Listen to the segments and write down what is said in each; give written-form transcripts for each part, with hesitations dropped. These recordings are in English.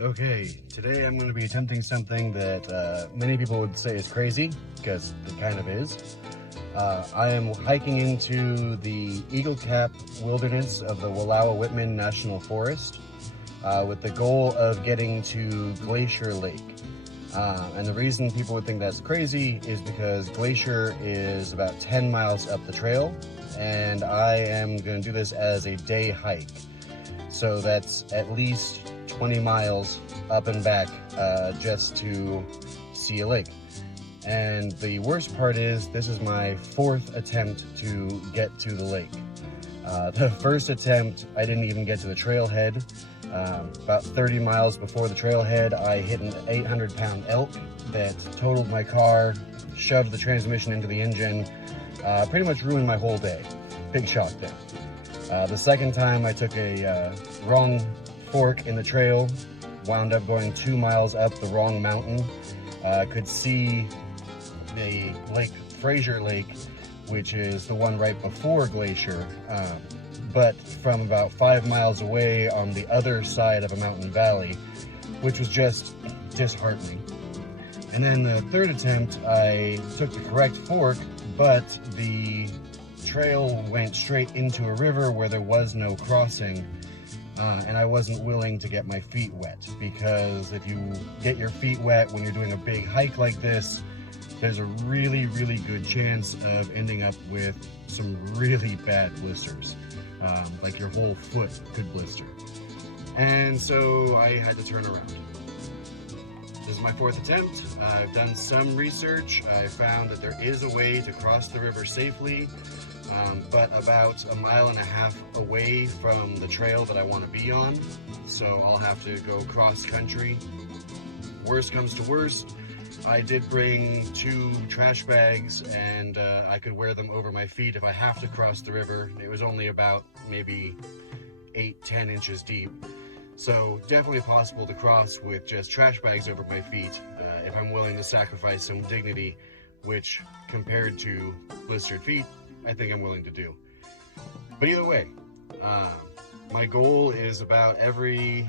Okay, today I'm going to be attempting something that many people would say is crazy, because it kind of is. I am hiking into the Eagle Cap wilderness of the Wallowa-Whitman National Forest with the goal of getting to Glacier Lake. And the reason people would think that's crazy is because Glacier is about 10 miles up the trail, and I am going to do this as a day hike. So that's at least 20 miles up and back just to see a lake. And the worst part is this is my fourth attempt to get to the lake. The first attempt, I didn't even get to the trailhead. About 30 miles before the trailhead, I hit an 800-pound elk that totaled my car, shoved the transmission into the engine, pretty much ruined my whole day. Big shock there. The second time I took a wrong fork in the trail, wound up going 2 miles up the wrong mountain. Could see the Lake Fraser Lake, which is the one right before Glacier, but from about 5 miles away on the other side of a mountain valley, which was just disheartening. And then the third attempt, I took the correct fork, but the trail went straight into a river where there was no crossing, and I wasn't willing to get my feet wet, because if you get your feet wet when you're doing a big hike like this, there's a really good chance of ending up with some really bad blisters. Like your whole foot could blister. And so I had to turn around. This is my fourth attempt. I've done some research. I found that there is a way to cross the river safely, but about 1.5 miles away from the trail that I want to be on. So I'll have to go cross country. Worst comes to worst, I did bring 2 trash bags, and I could wear them over my feet if I have to cross the river. It was only about maybe 8-10 inches deep. So definitely possible to cross with just trash bags over my feet if I'm willing to sacrifice some dignity, which compared to blistered feet, I think I'm willing to do. But either way, my goal is about every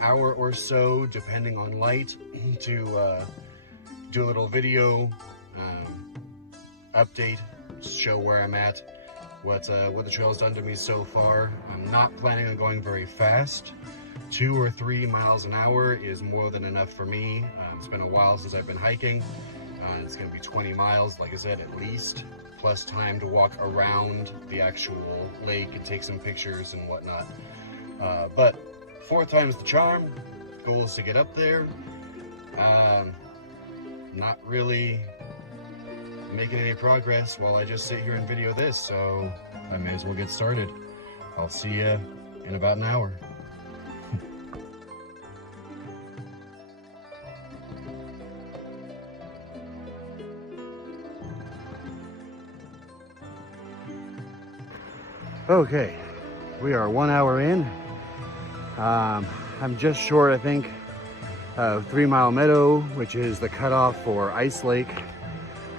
hour or so, depending on light, to do a little video update, show where I'm at, what the trail's done to me so far. I'm not planning on going very fast. 2 or 3 miles an hour is more than enough for me. It's been a while since I've been hiking. It's going to be 20 miles, like I said, at least, plus time to walk around the actual lake and take some pictures and whatnot. But 4th time's the charm. Goal is to get up there. Not really making any progress while I just sit here and video this, so I may as well get started. I'll see you in about an hour. Okay, we are 1 hour in. I'm just short, I think, of 3 Mile Meadow, which is the cutoff for Ice Lake.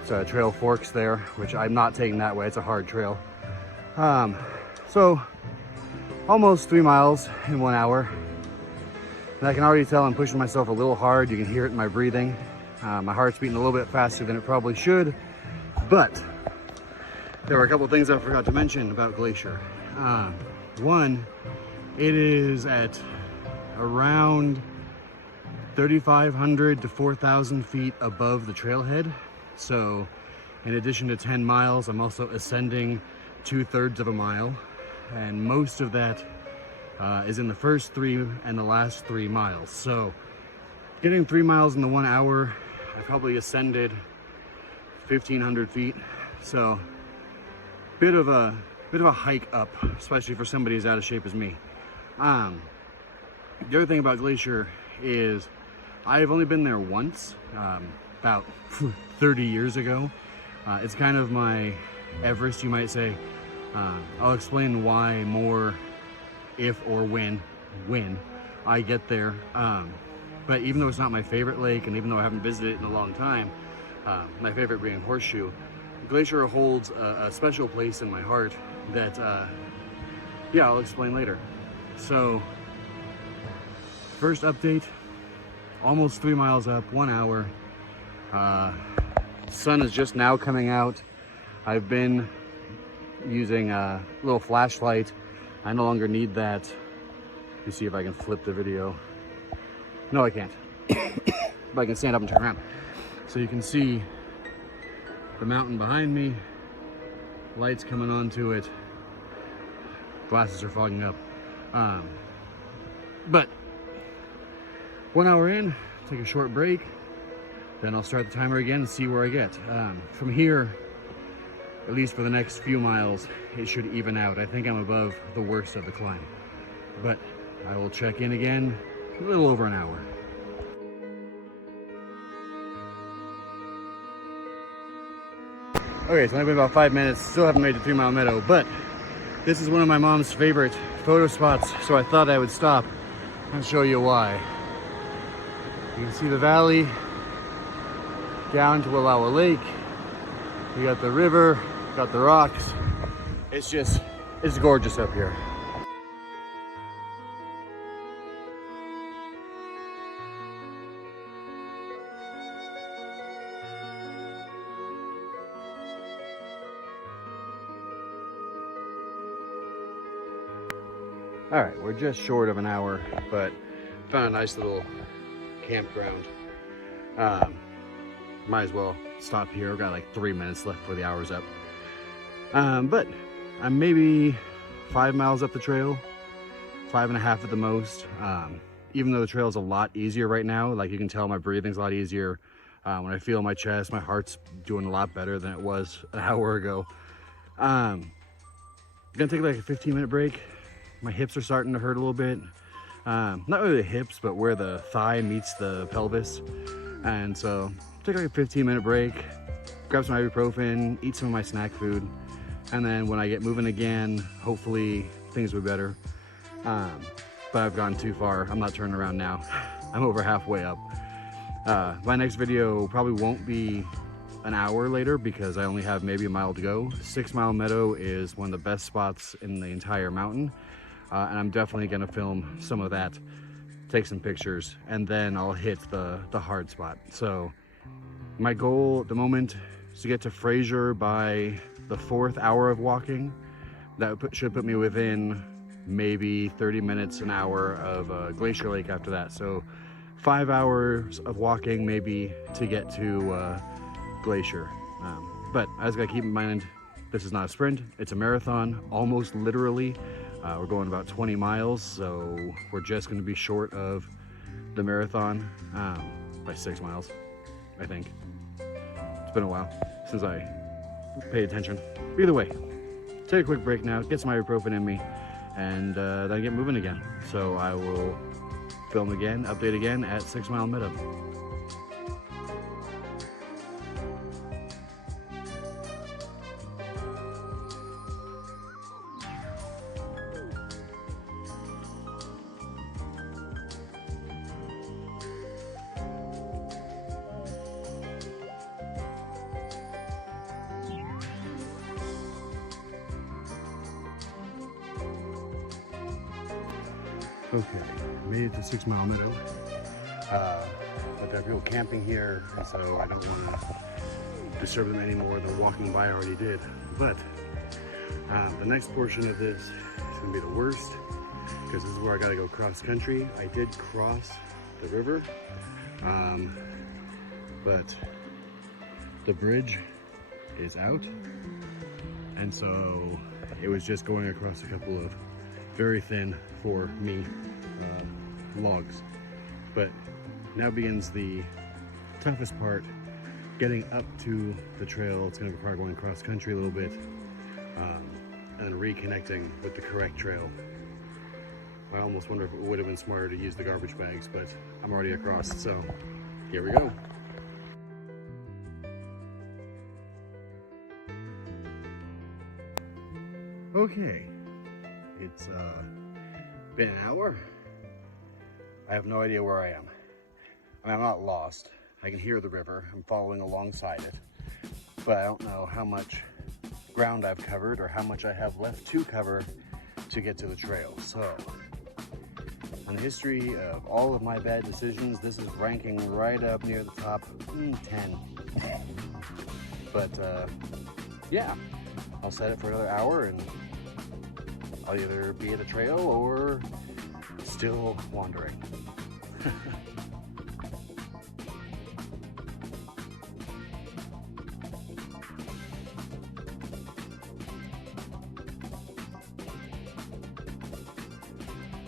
So trail forks there, which I'm not taking that way. It's a hard trail. So almost 3 miles in 1 hour. And I can already tell I'm pushing myself a little hard. You can hear it in my breathing. My heart's beating a little bit faster than it probably should. But there were a couple of things I forgot to mention about Glacier. One, it is at around 3,500 to 4,000 feet above the trailhead. So in addition to 10 miles, I'm also ascending 2/3 of a mile. And most of that is in the first 3 and the last 3 miles. So getting 3 miles in the 1 hour, I probably ascended 1,500 feet. So bit of a hike up, especially for somebody as out of shape as me. The other thing about Glacier is I've only been there once, about 30 years ago. It's kind of my Everest, you might say. I'll explain why more if or when I get there. But even though it's not my favorite lake, and even though I haven't visited it in a long time, my favorite being Horseshoe, Glacier holds a special place in my heart that, yeah, I'll explain later. So, first update, almost 3 miles up, 1 hour. Sun is just now coming out. I've been using a little flashlight. I no longer need that. Let me see if I can flip the video. No, I can't. But I can stand up and turn around. So you can see the mountain behind me, lights coming onto it. Glasses are fogging up. But 1 hour in, take a short break, then I'll start the timer again and see where I get. From here, at least for the next few miles, it should even out. I think I'm above the worst of the climb. But I will check in again in a little over an hour. Okay, so I've been about 5 minutes, still haven't made the 3 Mile Meadow, but this is one of my mom's favorite photo spots, so I thought I would stop and show you why. You can see the valley down to Wallowa Lake. You got the river, got the rocks. It's gorgeous up here. All right, we're just short of an hour, but found a nice little campground. Might as well stop here. We've got like 3 minutes left before the hour's up. But I'm maybe 5 miles up the trail, 5.5 at the most. Even though the trail is a lot easier right now, like you can tell my breathing's a lot easier. When I feel my chest, my heart's doing a lot better than it was an hour ago. Gonna take like a 15-minute break. My hips are starting to hurt a little bit. Not really the hips, but where the thigh meets the pelvis. And so take like a 15-minute break, grab some ibuprofen, eat some of my snack food. And then when I get moving again, hopefully things will be better. But I've gone too far. I'm not turning around now. I'm over halfway up. My next video probably won't be an hour later because I only have maybe a mile to go. 6 Mile Meadow is one of the best spots in the entire mountain. And I'm definitely gonna film some of that, take some pictures, and then I'll hit the hard spot. So my goal at the moment is to get to Fraser by the 4th hour of walking. That should put me within maybe 30 minutes, an hour of Glacier Lake after that. So 5 hours of walking maybe to get to Glacier. But I just gotta keep in mind, this is not a sprint, it's a marathon, almost literally. We're going about 20 miles, so we're just going to be short of the marathon by 6 miles, I think. It's been a while since I paid attention. Either way, take a quick break now, get some ibuprofen in me, and then get moving again. So I will film again, update again at 6 Mile Meadow. Okay, made it to 6 Mile Meadow. But there are people camping here, and so I don't want to disturb them any more than walking by already did. But the next portion of this is going to be the worst, because this is where I got to go cross country. I did cross the river, but the bridge is out, and so it was just going across a couple of very thin, for me, logs. But now begins the toughest part, getting up to the trail. It's going to require going cross country a little bit, and reconnecting with the correct trail. I almost wonder if it would have been smarter to use the garbage bags, but I'm already across, so here we go. Okay, it's been an hour. I have no idea where I am. I mean, I'm not lost. I can hear the river. I'm following alongside it, but I don't know how much ground I've covered or how much I have left to cover to get to the trail. So In the history of all of my bad decisions, this is ranking right up near the top 10. But yeah, I'll set it for another hour and I'll either be at a trail or still wandering.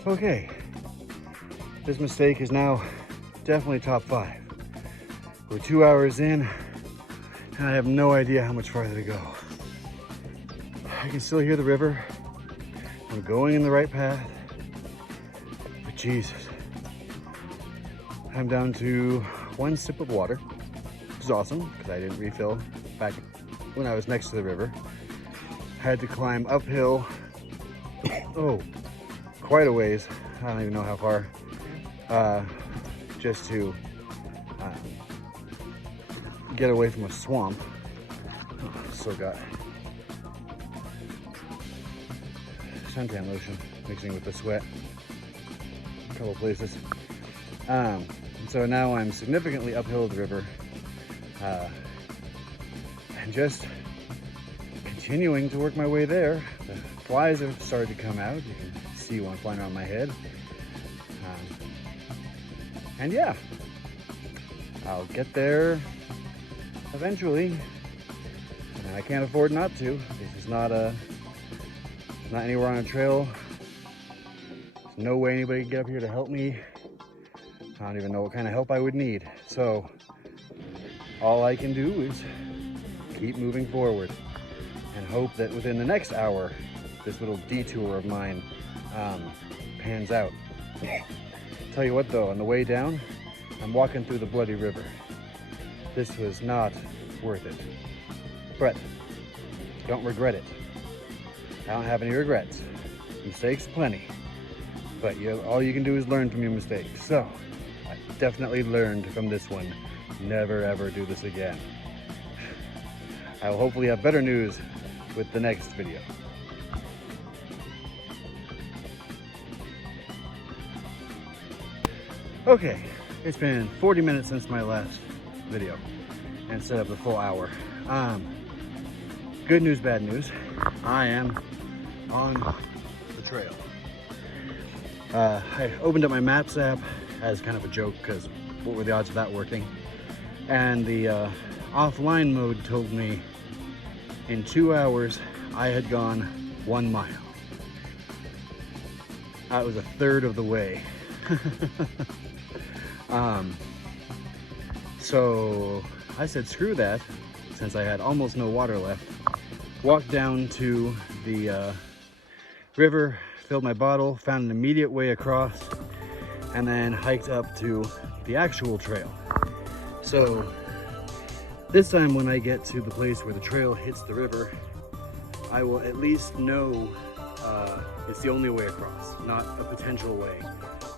Okay, this mistake is now definitely top 5. We're 2 hours in and I have no idea how much farther to go. I can still hear the river. I'm going in the right path, but Jesus, I'm down to 1 sip of water, which is awesome because I didn't refill back when I was next to the river. I had to climb uphill, oh, quite a ways. I don't even know how far, just to get away from a swamp. Oh, still got suntan lotion mixing with the sweat a couple places. And so now I'm significantly uphill the river and just continuing to work my way there. The flies have started to come out. You can see one flying around my head. And yeah, I'll get there eventually. I mean, I can't afford not to. This is not anywhere on a trail. There's no way anybody can get up here to help me. I don't even know what kind of help I would need. So all I can do is keep moving forward and hope that within the next hour, this little detour of mine pans out. Tell you what though, on the way down, I'm walking through the bloody river. This was not worth it. But don't regret it. I don't have any regrets. Mistakes, plenty. But all you can do is learn from your mistakes. So I definitely learned from this one. Never ever do this again. I will hopefully have better news with the next video. Okay, it's been 40 minutes since my last video and set up the full hour. Good news, bad news. I am on the trail. I opened up my Maps app as kind of a joke because what were the odds of that working? And the offline mode told me in 2 hours I had gone 1 mile. That was a third of the way. So I said screw that, since I had almost no water left. Walked down to the river, filled my bottle, found an immediate way across, and then hiked up to the actual trail. So this time when I get to the place where the trail hits the river, I will at least know it's the only way across, not a potential way.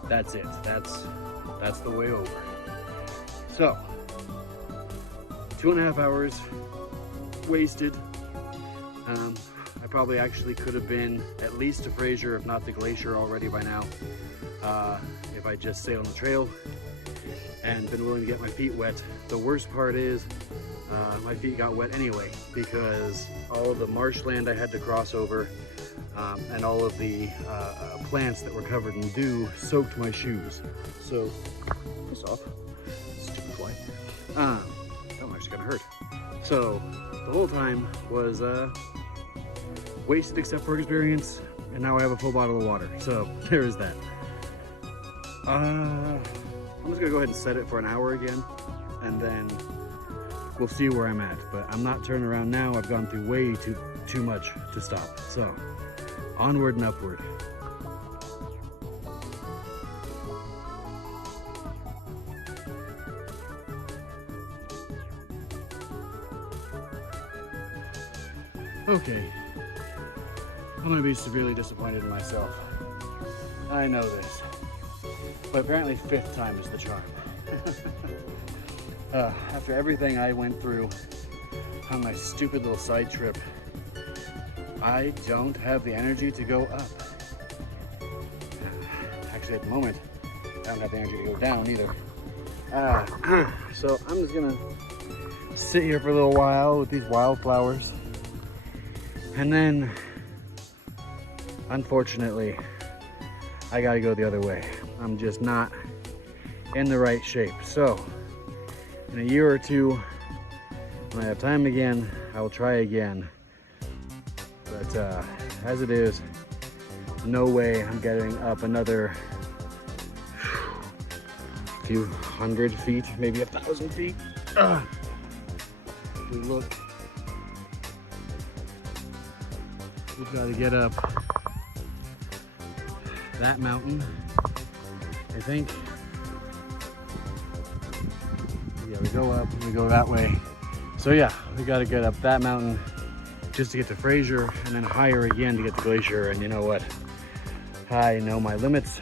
That's it. That's the way over. So 2.5 hours wasted. I probably actually could have been at least to Fraser, if not the Glacier already by now, if I just stayed on the trail and been willing to get my feet wet. The worst part is my feet got wet anyway because all of the marshland I had to cross over and all of the plants that were covered in dew soaked my shoes. So, piss off, stupid fly. That one actually gonna hurt. So, the whole time was wasted except for experience, and now I have a full bottle of water. So, there is that. I'm just gonna go ahead and set it for an hour again, and then we'll see where I'm at. But I'm not turning around now. I've gone through way too much to stop. So, onward and upward. Okay, I'm gonna be severely disappointed in myself. I know this, but apparently 5th time is the charm. After everything I went through on my stupid little side trip, I don't have the energy to go up. actually at the moment I don't have the energy to go down either. So I'm just gonna sit here for a little while with these wildflowers, and then unfortunately I gotta go the other way. I'm just not in the right shape. So in a year or two, when I have time again, I will try again. But as it is, no way I'm getting up another few hundred feet, maybe 1,000 feet. We look, we've got to get up that mountain, I think. Yeah, we go up, we go that way. So yeah, we got to get up that mountain just to get to Fraser, and then higher again to get to Glacier. And you know what? I know my limits,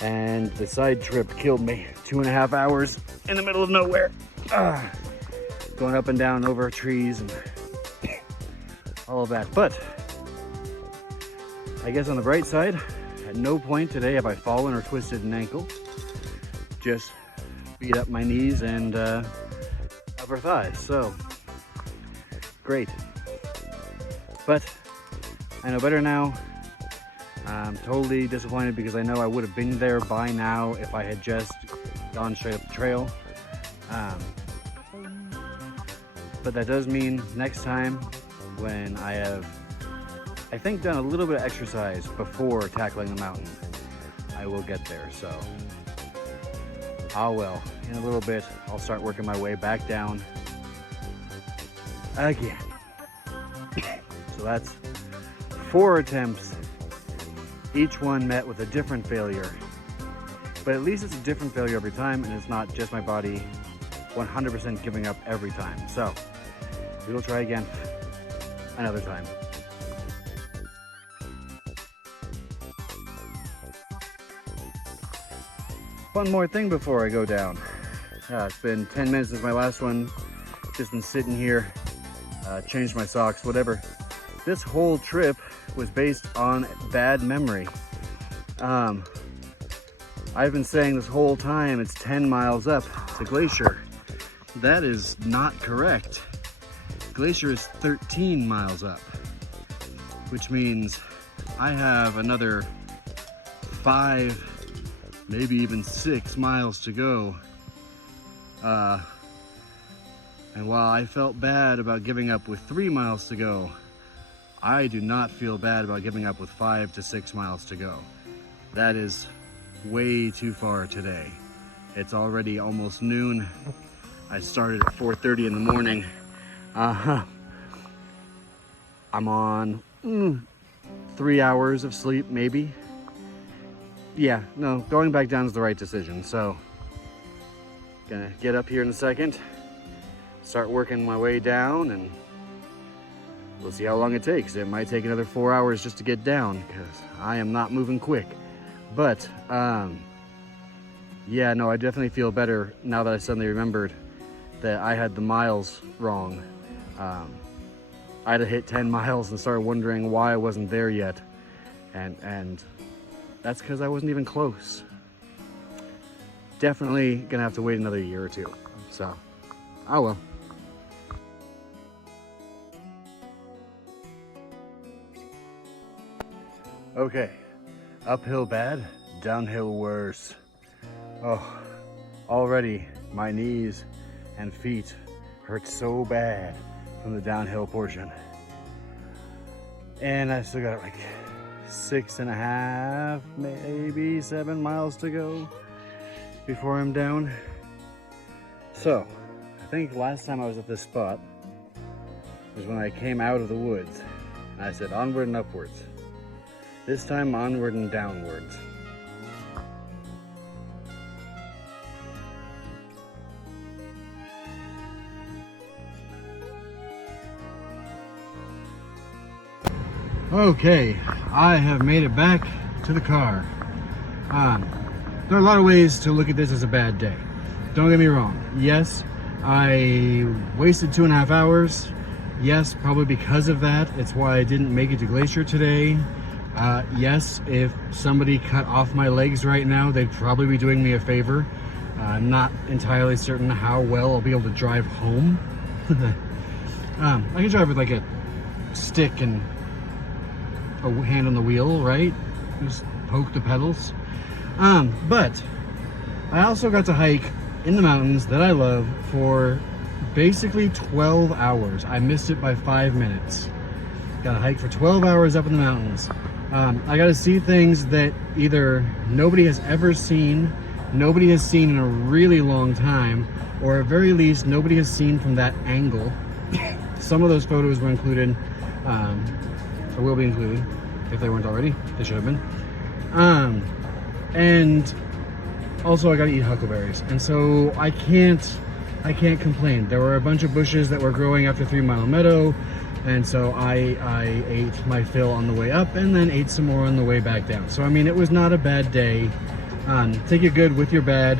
and the side trip killed me. 2.5 hours in the middle of nowhere. Going up and down over trees and all of that. But I guess on the bright side, at no point today have I fallen or twisted an ankle. Just beat up my knees and upper thighs. So great. But I know better now. I'm totally disappointed because I know I would have been there by now if I had just gone straight up the trail. But that does mean next time when I have, I think, done a little bit of exercise before tackling the mountain, I will get there. So, well, in a little bit, I'll start working my way back down again. So that's 4 attempts, each one met with a different failure. But at least it's a different failure every time, and it's not just my body 100% giving up every time. So we will try again another time. One more thing before I go down. It's been 10 minutes since my last one. Just been sitting here, changed my socks, whatever. This whole trip was based on bad memory. I've been saying this whole time it's 10 miles up to Glacier. That is not correct. Glacier is 13 miles up, which means I have another 5, maybe even 6 miles to go. And while I felt bad about giving up with 3 miles to go, I do not feel bad about giving up with 5 to 6 miles to go. That is way too far today. It's already almost noon. I started at 4:30 in the morning. I'm on 3 hours of sleep, maybe. Yeah, no, going back down is the right decision. So, gonna get up here in a second, start working my way down, and we'll see how long it takes. It might take another 4 hours just to get down because I am not moving quick. But, yeah, no, I definitely feel better now that I suddenly remembered that I had the miles wrong. I'd have hit 10 miles and started wondering why I wasn't there yet. And that's because I wasn't even close. Definitely gonna have to wait another year or two. So, oh well. Okay, uphill bad, downhill worse. Oh, already my knees and feet hurt so bad from the downhill portion. And I still got like 6.5, maybe 7 miles to go before I'm down. So, I think last time I was at this spot was when I came out of the woods. And I said onward and upwards. This time onward and downwards. Okay, I have made it back to the car. There are a lot of ways to look at this as a bad day. Don't get me wrong. Yes, I wasted 2.5 hours. Yes, probably because of that. It's why I didn't make it to Glacier today. Yes, if somebody cut off my legs right now, they'd probably be doing me a favor. I'm not entirely certain how well I'll be able to drive home. I can drive with like a stick and a hand on the wheel, right? Just poke the pedals. But I also got to hike in the mountains that I love for basically 12 hours. I missed it by 5 minutes. Got to hike for 12 hours up in the mountains. I got to see things that either nobody has ever seen, nobody has seen in a really long time, or at very least nobody has seen from that angle. Some of those photos were included, or will be included if they weren't already. They should have been. And also I got to eat huckleberries, and so I can't complain. There were a bunch of bushes that were growing after 3 Mile Meadow, and so I ate my fill on the way up and then ate some more on the way back down. So I mean, it was not a bad day. Take your good with your bad.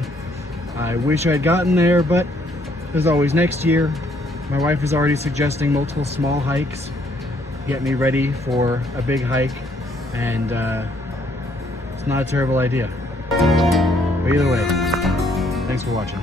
I wish I had gotten there, but there's always next year. My wife is already suggesting multiple small hikes to get me ready for a big hike, and it's not a terrible idea. But either way, thanks for watching.